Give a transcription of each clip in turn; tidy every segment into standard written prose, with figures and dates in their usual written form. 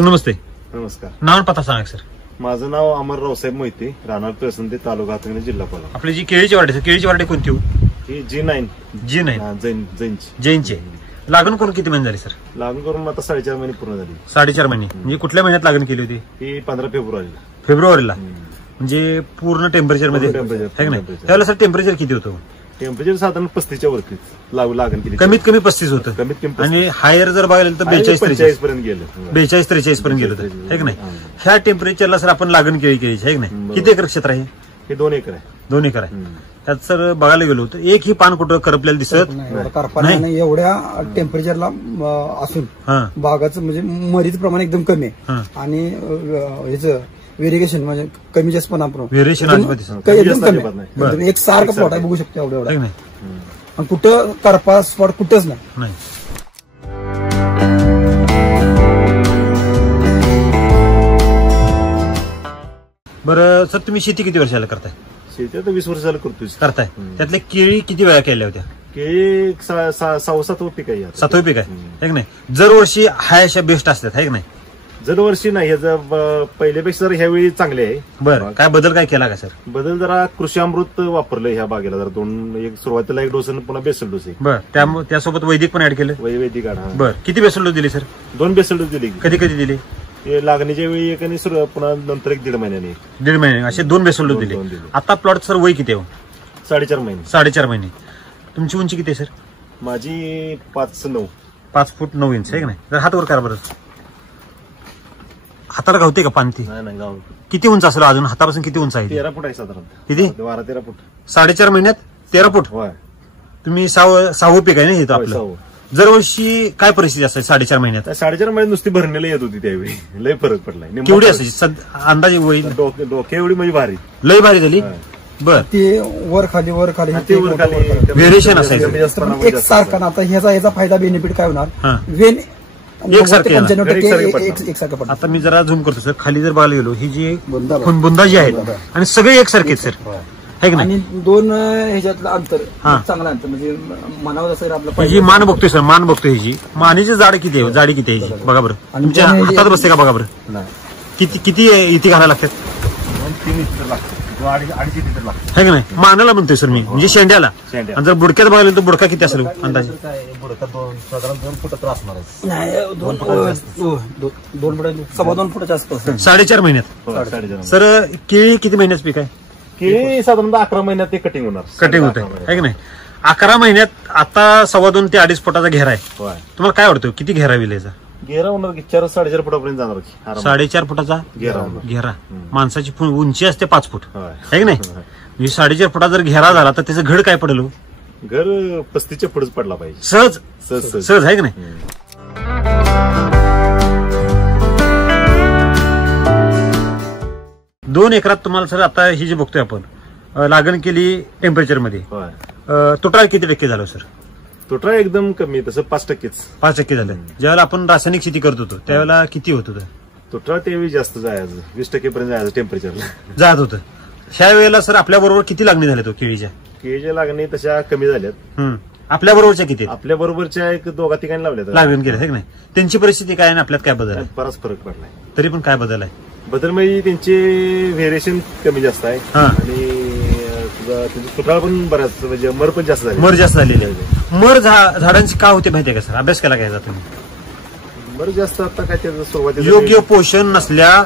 Sir नमस्ते. नमस्कार. नाव आणि पत्ता सांगा सर. माझं नाव अमर रावसाहेब मोहिते, राहणार तहसील तालुका हातकणंगले, जिल्हा कोल्हापूर. आपली जी केळीची वाढ आहे, केळीची वाढ कोणती हो? ही G9 जैनची. लागण करून किती महिने झाले सर? लागण करून आता 4.5 महिने पूर्ण झाली. 4.5 महिने म्हणजे कुठल्या महिन्यात लागण केली होती? ही 15 फेब्रुवारीला. फेब्रुवारीला. म्हणजे पूर्ण टेम्परेचर मध्ये आहे की नाही? त्यावेळेला सर टेम्परेचर किती होतं? टेम्परेचर साधारण 35च्या वरती लागण केली. कमीत कमी 35 होतं. कमीत कमी. आणि हायर जर बघायला तर 42-43 पर्यंत गेलं. 42-43 पर्यंत गेलं होतं आहे की नाही? ह्या टेम्परेचरला सर आपण लागण केळी केळीची आहे की नाही? किती एकर क्षेत्र आहे? हे 2 एकर आहे. 2 एकर आहे. त्यात सर बघायला गेलो होतं एक ही पान कुठं करपलेलं दिसत नाही. एवढ्या टेम्परेचरला असून बागाचं म्हणजे मरीचं प्रमाण एकदम कमी आहे. आणि ह्याचं व्हेरिएशन म्हणजे कमी जास्त पण आपण व्हेरिएशन एकदम कमी. एक सारखं प्लॉट आहे, बघू शकतो एवढं एवढं. आणि कुठं करपा स्पॉट कुठंच नाही. बरं सर, तुम्ही शेती किती वर्षाला करताय? शेती आता 20 वर्षाला करताय. त्यातल्या केळी किती वेळा केल्या होत्या? केळी 6-7 पीक आहे. 7वं पीक आहे की नाही? दरवर्षी हाय अशा बेस्ट असतात आहे की नाही? दरवर्षी नाही, पहिल्यापेक्षा जर ह्यावेळी चांगले आहे. बरं, काय बदल काय केला का सर? बदल जरा कृषी अमृत वापरलं ह्या बागेला. जरा एक सुरुवातीला 1 डोस आणि पुन्हा बेसल डोस आहे. बरं, त्यासोबत वैदिक पण ऍड केलं? वैदिक ऍड. बरं, किती बेसल डोस दिली सर? 2 बेसल डोस दिली. कधी कधी दिली? लागणीच्या वेळी एक आणि पुन्हा नंतर 1.5 महिन्याने. 1.5 महिने असे 2 बेसल डोस दिले. आता प्लॉट सर वय किती आहे? 4.5 महिने. 4.5 महिने. तुमची उंची किती आहे सर? माझी 5'9". 5 फूट 9 इंच आहे की नाही? जर हात वर करा बरं. हाताला गावते का पानती? नाही गाव. किती उंच असेल अजून? हातापासून किती उंच आहे? 13 फूट आहे साधारण. किती? 12-13 फूट. 4.5 महिन्यात 13 फूट. तुम्ही 6वं पीक आहे ना हे आपलं? दरवर्षी काय परिस्थिती असायची 4.5 महिन्यात? 4.5 महिन्यात नुसती भरणीला येत होती त्यावेळी. लय फरक पडलाय. केवढी असायची अंदाजे वय? डोके एवढी म्हणजे भारी, लय भारी झाली. बर, ते वर खाली व्हेरिएशन असायचं एक सारखा. आता ह्याचा फायदा बेनिफिट काय होणार? वेन एकसारखं. आता मी जरा झूम करतो सर. खाली जर बघायला गेलो, ही जी बुंदा जी आहेत आणि सगळे एकसारखे सर आहे की नाही? आणि 2 ह्याच्यातलं अंतर चांगलं अंतर म्हणजे म्हणावं जसं आपलं ही मान बघतोय सर, मान बघतोय ह्याची. मानेची जाडी किती आहे? जाडी किती आहे बघा बरं. तुमच्या हातात बसते का बघा बरं. किती इथे घालायला लागतात? 3 लिटर लागतात. 2.5 लिटर लागतात आहे की नाही? मानाला म्हणतोय सर मी, म्हणजे शेंड्याला. आणि जर बुडक्यात बघायला तर बुडका किती असेल अंदाजे? साधारण 2 फुटात असणार आहे. 2 फुटाच्या आसपास. 4.5 महिन्यात. सर केळी किती महिन्यात पीक आहे? केळी साधारणतः 11 महिन्यात ते कटिंग होणार. कटिंग होत आहे की नाही? 11 महिन्यात आता 2.25 ते 2.5 फुटाचा घेरा आहे. तुम्हाला काय वाटतं किती घेरा होईल याचा? घेरा होणार की 4-4.5 फुटापर्यंत जाणार. 4.5 फुटाचा घेरा. माणसाची उंची असते 5 फूट आहे की नाही? म्हणजे 4.5 फुटा जर घेरा झाला तर त्याचं घड काय पडेल? घर 35च्या पुढेच पडला पाहिजे. सहज आहे की नाही? दोन एकरात तुम्हाला सर आता ही जी बघतोय आपण लागण केली टेम्परेचर मध्ये, तुटाळ किती टक्के झालं सर? तुटाळ एकदम कमी, तसं 5% झालं. ज्यावेळेला आपण रासायनिक शेती करत होतो त्यावेळेला किती होत होतं तुटाळ? त्यावेळी जास्त जायचं, 20% पर्यंत जायचं टेम्परेचरला जात होतं. ह्या वेळेला सर आपल्या बरोबर किती लागणी झाल्या तो केळीच्या लागणी तशा कमी झाल्यात. आपल्या बरोबरच्या किती? आपल्या बरोबरच्या 2-3 लावल्या लागण केल्या नाही. त्यांची परिस्थिती काय आणि आपल्यात काय बदल आहे? बराच फरक पडलाय. तरी पण काय बदल आहे? बदल म्हणजे त्यांचे व्हेरिएशन कमी जास्त आहे आणि तुटाळ पण बऱ्याच, म्हणजे मर पण जास्त झाली. मर जास्त झालेली आहे. मर झाडांची का होते माहितीये का सर? अभ्यास केला काय तुम्ही? मर जास्त आता काय त्याचं सुरुवातीला योग्य पोषण नसल्या,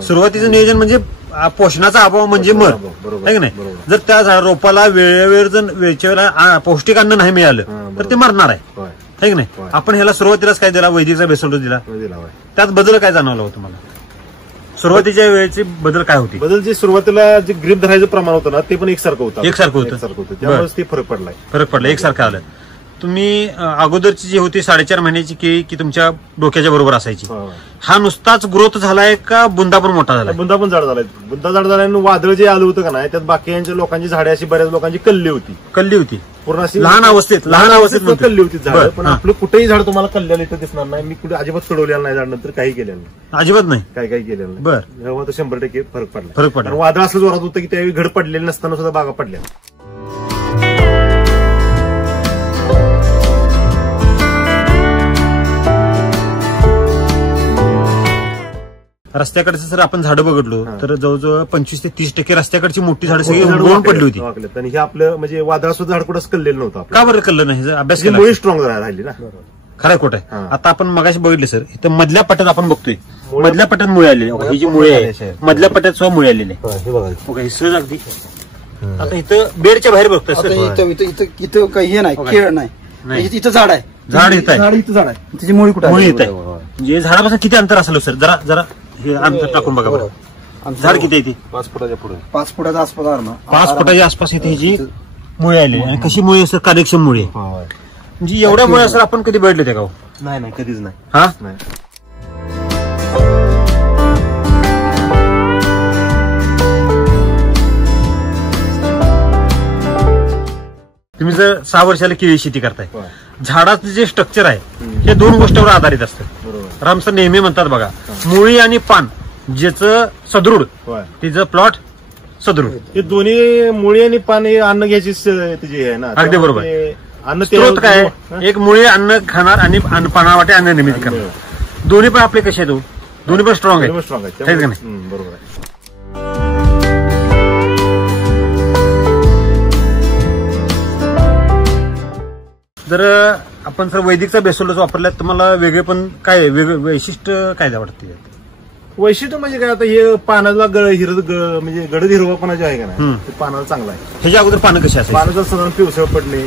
सुरुवातीचं नियोजन म्हणजे पोषणाचा अभाव म्हणजे मर आहे की नाही? जर त्या रोपाला वेळेवर जर वेळच्या वेळेला पौष्टिक अन्न नाही मिळालं तर ते मरणार आहे की नाही? आपण ह्याला सुरुवातीलाच काय दिला? वैदिकचा बेसल डोस दिला. त्यात बदल काय जाणवला होता तुम्हाला? सुरुवातीच्या वेळेची बदल काय होती? बदल जे सुरुवातीला जे ग्रीप धरायचं प्रमाण होतं ना ते पण एकसारखं होतं. त्यामुळे ते फरक पडला, एकसारखं आलं. तुम्ही अगोदरची जी होती 4.5 महिन्याची केळी की तुमच्या डोक्याच्या बरोबर असायची, हा नुसताच ग्रोथ झालाय का बुंदा पण मोठा झाला? बुंदा पण झाड झालाय. बुंदा झाड झालाय. वादळ जे आलं होतं का नाही त्यात बाकीच्या लोकांची झाडे अशी बऱ्याच लोकांची कल्ली होती पूर्ण अशी लहान अवस्थेत कल्ली होती झाड. पण आपलं कुठेही झाड तुम्हाला कल्ल्याला इथं दिसणार नाही. मी कुठे अजिबात चढवलेलं नाही झाड, नंतर काही केलेलं नाही, अजिबात नाही, काही केलेलं नाही. बरं, 100% फरक पडला. वादळ असं जोरात होतं की त्यावेळी घड पडलेलं नसताना सुद्धा बागा पडल्या. रस्त्याकडचे सर आपण झाडं बघितलो तर जवळजवळ 25 ते 30% रस्त्याकडची मोठी झाडं सगळी उगवून पडली होती. आणि हे आपलं म्हणजे वादळासुद्धा झाड कुठंच कललेलं नव्हतं. का बरं कळलं नाही? अभ्यास केला मुळे स्ट्रॉंग राहिली ना. खरं खोट आहे. आता आपण मगाशी बघितले सर, इथं मधल्या पट्ट्यात आपण बघतोय, मधल्या पट्ट्यात मुळे आलेले, ही जी मुळे आहे मधल्या पट्ट्यात सुद्धा मुळे आलेले हे सहज अगदी. आता इथं बेडच्या बाहेर बघतोय सर, इथं काही हे नाही, खेळ नाही, इथं झाड आहे, झाड इथं आहे, इथं झाड आहे, त्याची मुळी कुठे मुळी इथं आहे. म्हणजे झाडापासून किती अंतर असेल सर? जरा हे अंतर टाकून बघा बरं. झाड किती आहे? 5 फुटाच्या पुढे, 5 फुटाच्या आसपास. 5 फुटाच्या आसपास इथे जी मुळे आली. आणि कशी मुळे सर? कार्यक्षम मुळे. म्हणजे एवढ्या मुळे सर आपण कधी बघितले ते गाव? नाही, कधीच नाही. हा नाही. तुम्ही जर 6 वर्षाला केळी शेती करताय, झाडाचं जे स्ट्रक्चर आहे हे 2 गोष्टीवर आधारित असतं. राम सर नेहमी म्हणतात बघा, मुळी आणि पान ज्याचं सदृढ तिचं प्लॉट सदृढ. हे दोन्ही मुळी आणि पान हे अन्न घ्यायची त्याची आहे ना. अगदी बरोबर. अन्न स्त्रोत काय? एक मुळी अन्न खाणार आणि पानावाटे अन्न निर्मिती करणार. दोन्ही पण आपले कसे आहेत? दोन्ही पण स्ट्रॉंग आहेत. स्ट्रॉंग आहेत का नाही? बरोबर आहे. जर आपण सर वैदिकचा बेसोलच वापरला, तुम्हाला वेगळे पण काय वैशिष्ट्य काय वाटते? वैशिष्ट्य म्हणजे काय, आता हे पानाला म्हणजे गडद हिरवापणा जे आहे का नाही, ते पानाला चांगला आहे. ह्याच्या अगोदर पानं कशी असेल? पानाचं साधारण पिवसळ पडणे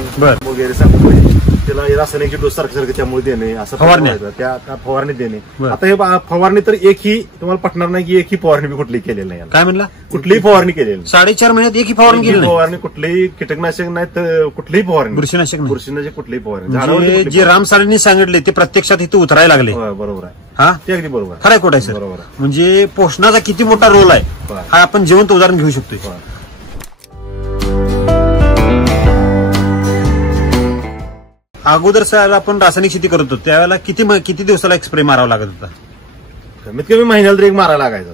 वगैरे सगळं, त्याला रासायनिक डोस सारखं त्यामुळे देणे, असं फवारणी देणे. आता हे फवारणी तर एकही तुम्हाला पटणार नाही की एकही फवारणी मी कुठलीही केलेली नाही. काय म्हणला? कुठलीही फवारणी केलेली नाही. 4.5 महिन्यात एकही फवारणी केली? फवारणी कुठलीही कीटकनाशक नाही, तर कुठलीही फवारणी, बुरशीनाशक कुठलीही फवारणी. जे राम सरांनी सांगितले ते प्रत्यक्षात इथे उतरायला लागले. बरोबर आहे. हा, ते अगदी बरोबर. खरंय खोट आहे सर? बरोबर. म्हणजे पोषणाचा किती मोठा रोल आहे हा आपण जिवंत उदाहरण घेऊ शकतोय. अगोदर सर आपण रासायनिक शेती करत होतो त्यावेळेला किती दिवसाला एक स्प्रे मारावा लागत होता? कमीत कमी महिन्याला तर एक मारायला लागायचा.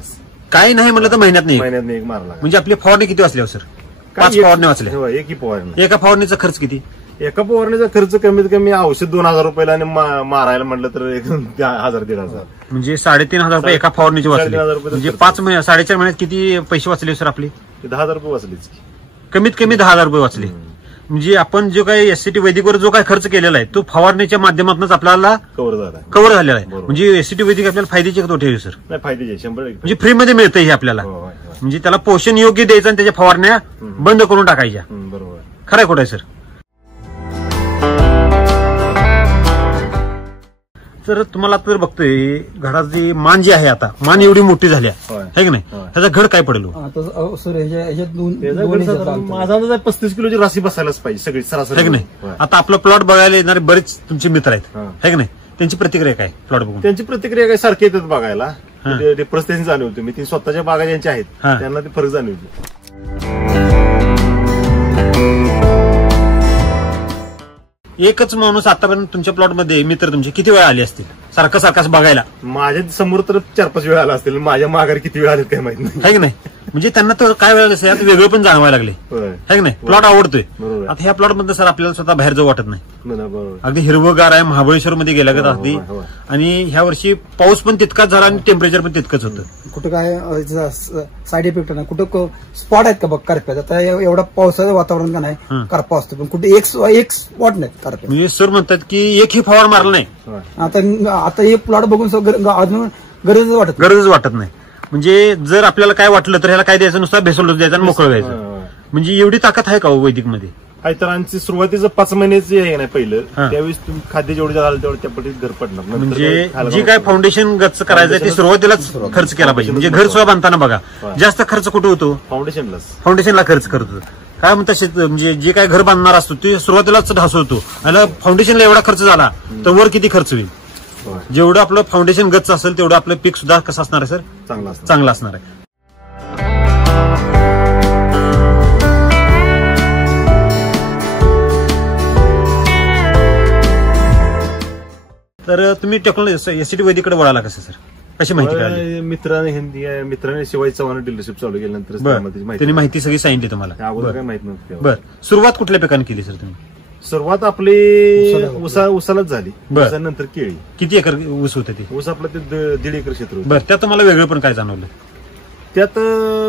काही नाही म्हणलं तर महिन्यात नाही एक मारायला. म्हणजे आपली फवारणी किती वाचल्या सर? 5 फवारणी वाचल्या. एकही फवारणी. एका फवारणीचा खर्च किती? एका फवारणीचा खर्च कमीत कमी औषध 2,000 रुपयाला आणि मारायला म्हटलं तर 1,000-1,500. म्हणजे 3,500 रुपये एका फवारणीचे वाचले. 3,500 रुपये. म्हणजे 4.5 महिन्यात किती पैसे वाचले सर आपले? 10,000 रुपये वाचलेच. कमीत कमी 10,000 रुपये वाचले. म्हणजे आपण जो काही एससीटी वैदिकवर जो काही खर्च केलेला आहे तो फवारणीच्या माध्यमातूनच आपल्याला कव्हर झालेला आहे. म्हणजे एससीटी वैदिक आपल्याला फायद्याचे तोटे सर? नाही, फायद्याचे 100%. म्हणजे फ्रीमध्ये मिळतं हे आपल्याला. म्हणजे त्याला पोषण योग्य द्यायचं आणि त्याच्या फवारण्या बंद करून टाकायच्या. बरोबर. खरंय खोटं आहे सर? तर तुम्हाला तर बघतोय घडाची मान जी आहे, आता मान एवढी मोठी झाली आहे की नाही, ह्याचा घड काय पडेल? माझा अंदाज 35 किलोची राशी बसायलाच पाहिजे सगळी सरासरी. नाही, आता आपलं प्लॉट बघायला येणारे बरेच तुमचे मित्र आहेत है की नाही, त्यांची प्रतिक्रिया काय प्लॉट बघून? त्यांची प्रतिक्रिया काय सारखी येतात बघायला. डिफरन्स त्यांनी जाणवतो. मी ती स्वतःच्या बागा ज्यांच्या आहेत त्यांना ते फरक जाणवतो. एकच माणूस आतापर्यंत तुमच्या प्लॉटमध्ये मित्र तुमचे किती वेळा आले असतील सारखं बघायला? माझ्या समोर तर 4-5 वेळा आला असतील. माझ्या माघारी किती वेळा आले काय माहित नाही. है की नाही? म्हणजे त्यांना तर काय वेळा यात वेगळं पण जाणवायला लागले है की नाही. प्लॉट आवडतोय. आता ह्या प्लॉट मध्ये सर आपल्याला स्वतः बाहेर जाऊ वाटत नाही. अगदी हिरवगार आहे. महाबळेश्वर मध्ये गेल्या का अगदी. आणि ह्या वर्षी पाऊस पण तितकाच झाला आणि टेम्परेचर पण तितकंच होतं. कुठं काय साईड इफेक्ट नाही, कुठं स्पॉट आहेत का बघ करप्यात? आता एवढा पावसाचं वातावरण का नाही, करपा असतो पण कुठे एक स्पॉट नाही करप्या. म्हणजे सर म्हणतात की एकही फवार मारला नाही. आता हे प्लॉट बघून अजून गरजच वाटत नाही. म्हणजे जर आपल्याला काय वाटलं तर ह्याला काय द्यायचं, नुसता भेसोल द्यायचं आणि मोकळं व्हायचं. म्हणजे एवढी ताकद आहे का वैदिक मध्ये? इतरांची सुरुवातीचं 5 महिन्याचे आहे नाही पहिलं, त्यावेळेस तुम्ही खाद्य जेवढे झालं तेवढं त्या पटीत घर पडणार. म्हणजे जे काय फाउंडेशन गच्च करायचं ते सुरुवातीलाच खर्च केला पाहिजे. म्हणजे घर सुद्धा बांधताना बघा जास्त खर्च कुठे होतो? फाउंडेशनला खर्च करतो. काय म्हणतात म्हणजे जे काय घर बांधणार असतो ते सुरुवातीलाच ढासवतो. आणि फाउंडेशनला एवढा खर्च झाला तर वर किती खर्च होईल? जेवढं आपलं फाउंडेशन गच्च असेल तेवढं आपलं पीक सुद्धा कसं असणार आहे सर? चांगलं असणार आहे. तर तुम्ही टेक्नॉलॉजी एससीटी वैदिकडे वळाला कसं सर? कशी माहिती कळाली? मित्राने शिवाय चव्हाण डीलरशिप चालू केल्यानंतर त्यांनी माहिती सगळी सांगितली तुम्हाला? अगोदर काय माहिती नव्हती. बरं, सुरुवात कुठल्या पिकाने केली सर तुम्ही? सुरुवात आपली उसालाच झाली. नंतर केळी. किती एकर ऊस होते ते? ऊस आपलं ते 1.5 एकर क्षेत्र होतं. बरं, त्यात तुम्हाला वेगळं पण काय जाणवलं? त्यात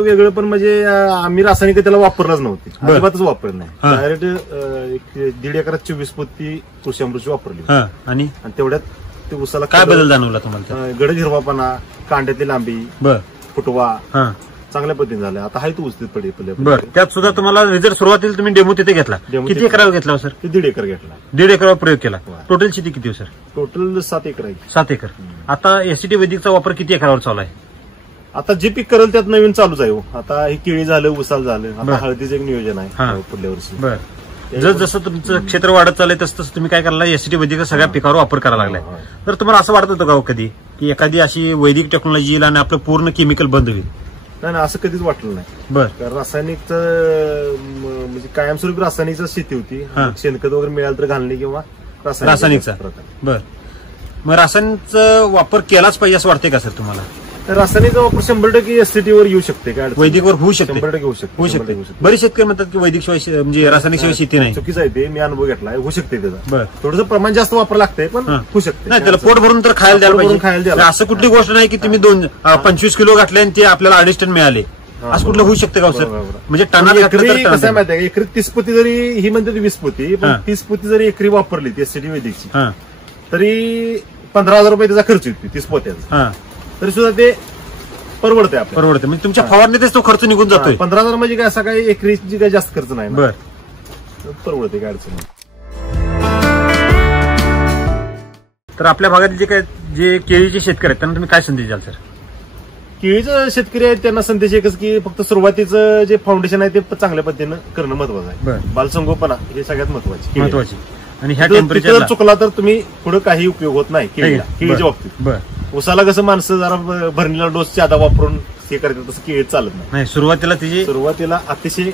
वेगळं पण म्हणजे आम्ही रासायनिक त्याला वापरलाच नव्हती, अजिबातच वापरलं नाही. डायरेक्ट 1.5 एकरात 24 पोती कृषी अमृत वापरली. आणि तेवढ्यात ते उसाला काय बदल जाणवला तुम्हाला? गडद हिरवापणा, कांड्यातली लांबी, फुटवा चांगल्या पद्धतीने झाला. आता हाय तो ऊस पडे. बरं, त्यात सुद्धा तुम्हाला रिझल्ट सुरुवातीला तुम्ही डेमो तिथे घेतला. किती एकरावर घेतला सर? 1.5 एकर घेतला. 1.5 एकरावर प्रयोग केला. टोटल शेती किती हो सर? टोटल 7 एकर आहे. 7 एकर. आता एससीटी वैदिकचा वापर किती एकरावर चालू आहे? आता जे पीक करेल त्यात नवीन चालूच आहे. आता हे केळी झालं, उसाल झालं, आता हळदीचं एक नियोजन आहे पुढल्या वर्षी. बरं, जसं तुमचं क्षेत्र वाढत चाललंय तसं तुम्ही काय करायला एससीटी वैदिकचा सगळ्या पिकावर वापर करायला लागलाय. तर तुम्हाला असं वाटत होतं का कधी की एखादी अशी वैदिक टेक्नॉलॉजी येईल आणि आपलं पूर्ण केमिकल बंद होईल? नाही, असं कधीच वाटलं नाही. कारण रासायनिकचं म्हणजे कायमस्वरूपी रासायनिकच शेती होती. शेणखत वगैरे मिळालं तर घालणे किंवा रासायनिकचा. बरं, मग रासायनिकचा वापर केलाच पाहिजे असं वाटतंय का सर तुम्हाला? रासायनिकचा वापर 100% एससीटी वर येऊ शकते का? वैदिकवर होऊ शकते. 100% होऊ शकते. बरेच शेतकरी म्हणतात की वैदिक शिवाय म्हणजे रासायनिक शिवाय शेती नाही. चुकीचं आहे ते, मी अनुभव घेतलाय. होऊ शकते त्याचा. थोडंसं प्रमाण जास्त वापर लागतंय पण होऊ शकते. नाही, त्याला पोट भरून तर खायला द्यायला पाहिजे. असं कुठली गोष्ट नाही की तुम्ही 25 किलो घातले आणि ते आपल्याला 2.5 टन मिळाले, असं कुठलं होऊ शकतं का सर? म्हणजे टनात कसं आहे माहिती आहे, एकरी 30 पोती जरी ही म्हणते 20 पोती, पण 30 पोती जरी एकरी वापरली ती एससीटी वैदिकची तरी 15,000 रुपये त्याचा खर्च येतो 30 पोत्याचा. तरी सुद्धा ते परवडते आपल्याला. परवडते म्हणजे तुमच्या फवारणीतच तो खर्च निघून जातोय. 15,000 म्हणजे काय असा काही एकरीची काही जास्त खर्च नाही. बरं, परवडते काय अडचण नाही. तर आपल्या भागातील जे केळीचे शेतकरी आहेत त्यांना तुम्ही काय संदेश द्याल सर? केळीचे शेतकरी आहेत त्यांना संदेश एकच की फक्त सुरुवातीचं जे फाउंडेशन आहे ते चांगल्या पद्धतीनं करणं महत्वाचं आहे. बालसंगोपना हे सगळ्यात महत्वाची. आणि ह्या टेम्परेचर चुकला तर तुम्ही पुढे काही उपयोग होत नाही केळीच्या बाबतीत. उसाला कसं माणसं जरा भरणीला डोस जादा वापरून हे करतात तसं केळी चालत नाही. सुरुवातीला अतिशय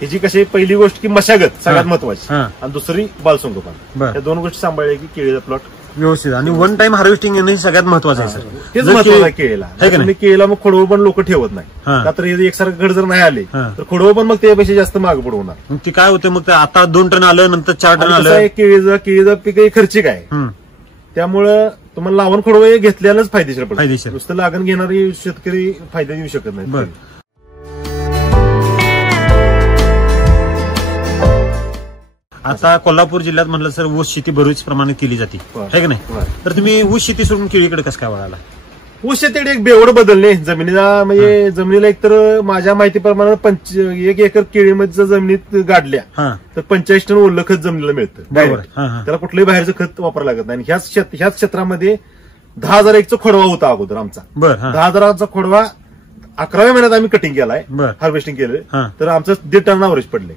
ह्याची कशी पहिली गोष्ट की मशागत सगळ्यात महत्वाची आणि दुसरी बालसंगोपन. या 2 गोष्टी सांभाळल्या की केळीचा प्लॉट व्यवस्थित आणि वन टाइम हार्वेस्टिंग येणं हे सगळ्यात महत्वाचं आहे सर. तेच महत्वाचं आहे केळीला. केळीला मग खोडवं पण लोक ठेवत नाही का, तर एकसारखं घड जर नाही आले तर खोडवं पण मग त्यापेक्षा जास्त माग पडवणार. मग ती काय होतं, मग आता 2 टन आलं, नंतर 4 टन आलं. केळीचं पीक खर्चिक आहे, त्यामुळं तुम्हाला लावण खोडवं घेतल्यालाच फायदेशीर पडतं. नुसतं लागण घेणारी शेतकरी फायदा देऊ शकत नाही. आता कोल्हापूर जिल्ह्यात म्हटलं सर ऊस शेती बरीच प्रमाणात केली जाते है की नाही? तर तुम्ही ऊस शेती सोडून केळीकडे कसं काय वळाला? ऊस शेतीकडे एक बेवड बदलले जमिनीला. म्हणजे जमिनीला एकतर माझ्या माहितीप्रमाणे 1 एकर केळीमध्ये जमिनीत गाडल्या तर 45 टन ओलं खत जमिनीला मिळतं. त्याला कुठलंही बाहेरचं खत वापरावं लागत नाही. ह्याच क्षेत्रामध्ये 10,000 एकचा खोडवा होता अगोदर आमचा. 10,000चा खोडवा 11व्या महिन्यात आम्ही कटिंग केलाय, हार्वेस्टिंग केलं, तर आमचं 1.5 टन अवरेज पडले.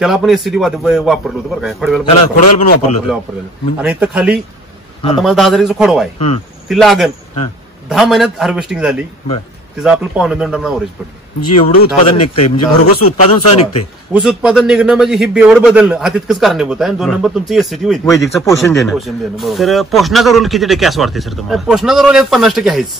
त्याला आपण एससीटी वापरलं होतं बरं काय, खोडव्याला पण वापरलं. आणि इथं खाली आता मला 10,000 खोडवा आहे, ती लागण 10 महिन्यात हार्वेस्टिंग झाली, तिचं आपलं 2.25 टन अवरेज पडलं. म्हणजे एवढं उत्पादन निघतंय, म्हणजे भरघोस उत्पादन सह निघतंय. ऊस उत्पादन निघणं म्हणजे ही बेवड बदलणं हा तितकंच कारणीभूत आहे. 2 नंबर तुमची एससीटी वैदिकचं पोषण देणं. तर पोषणाचा रोल किती टक्के असं वाटतंय सर तुम्हाला? पोषणाचा रोल 50% आहेच.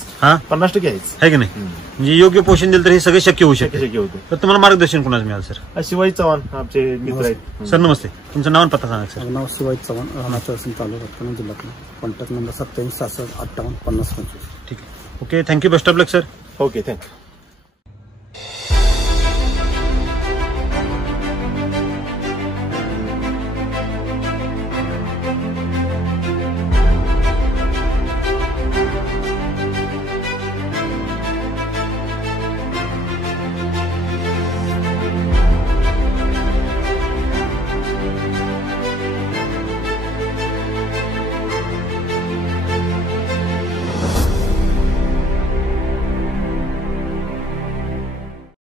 50% आहेच आहे की नाही? म्हणजे योग्य पोषण दिलं तर हे सगळे शक्य होऊ शकते. तर तुम्हाला मार्गदर्शन कोणाचं मिळालं सर? शिवाजी चव्हाण आमचे मित्र आहेत. सर नमस्ते, तुमचं नाव पत्ता सांगा सर. नाव शिवाजी चव्हाण, राहणार तालुका रत्नागिरी जिल्ह्यातला. Contact number 87 66 58 50 25. ठीक आहे, okay, thank you, best of luck sir. Okay, thank you.